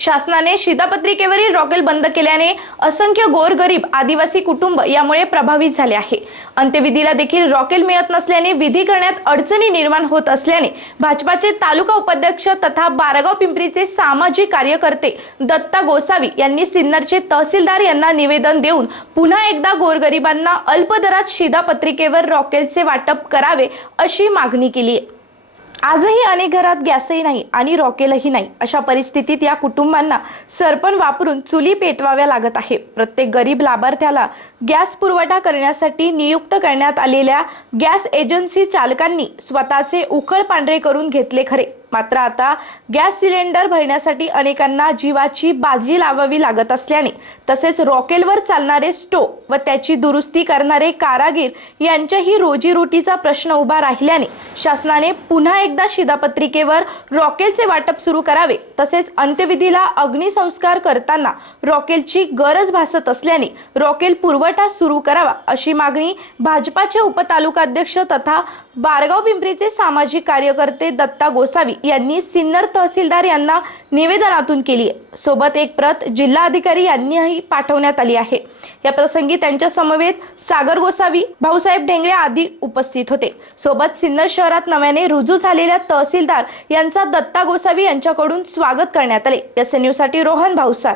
शासनाने शिधापत्रिकेवरील रॉकेल बंद केल्याने असंख्य गोरगरीब आदिवासी कुटुंब यामुळे प्रभावित झाले आहे. अंत्यविधीला देखील रॉकेल मिळत नसल्याने विधी करण्यात अडचणी निर्माण होत असल्याने भाजपाचे तालुका उपाध्यक्ष तथा बारागाव पिंपरीचे सामाजिक कार्यकर्ते दत्ता गोसावी यांनी सिन्नरचे तहसीलदार यांना निवेदन देऊन पुन्हा एकदा गोरगरिबांना अल्पदरात शिधापत्रिकेवर रॉकेलचे वाटप करावे अशी मागणी केली आहे. आजही अनेक घरात गॅसही नाही आणि रॉकेलही नाही अशा परिस्थितीत या कुटुंबांना सरपण वापरून चुली पेटवाव्या लागत आहे. प्रत्येक गरीब लाभार्थ्याला गॅस पुरवठा करण्यासाठी नियुक्त करण्यात आलेल्या गॅस एजन्सी चालकांनी स्वतःचे उखळ पांढरे करून घेतले खरे. मात्र आता गॅस सिलेंडर भरण्यासाठी अनेकांना जीवाची बाजी लावावी लागत असल्याने तसेच रॉकेलवर चालणारे स्टो व त्याची दुरुस्ती करणारे कारागीर यांच्याही रोजीरोटीचा प्रश्न उभा राहिल्याने शासनाने पुन्हा एकदा शिधापत्रिकेवर रॉकेलचे वाटप सुरू करावे तसेच अंत्यविधीला अग्निसंस्कार करताना रॉकेलची गरज भासत असल्याने रॉकेल पुरवठा सुरू करावा अशी मागणी भाजपाचे उपतालुकाध्यक्ष तथा बारगाव पिंपरीचे सामाजिक कार्यकर्ते दत्ता गोसावी यांनी सिन्नर तहसीलदार यांना निवेदनातून केली. सोबत एक प्रत जिल्हाधिकारी यांनीही पाठवण्यात आली आहे. या प्रसंगी त्यांच्या समवेत सागर गोसावी भाऊसाहेब ढेंगळे आदी उपस्थित होते. सोबत सिन्नर शहरात नव्याने रुजू झालेल्या तहसीलदार यांचा दत्ता गोसावी यांच्याकडून स्वागत करण्यात आले. एस न्यूजसाठी रोहन भाऊसार.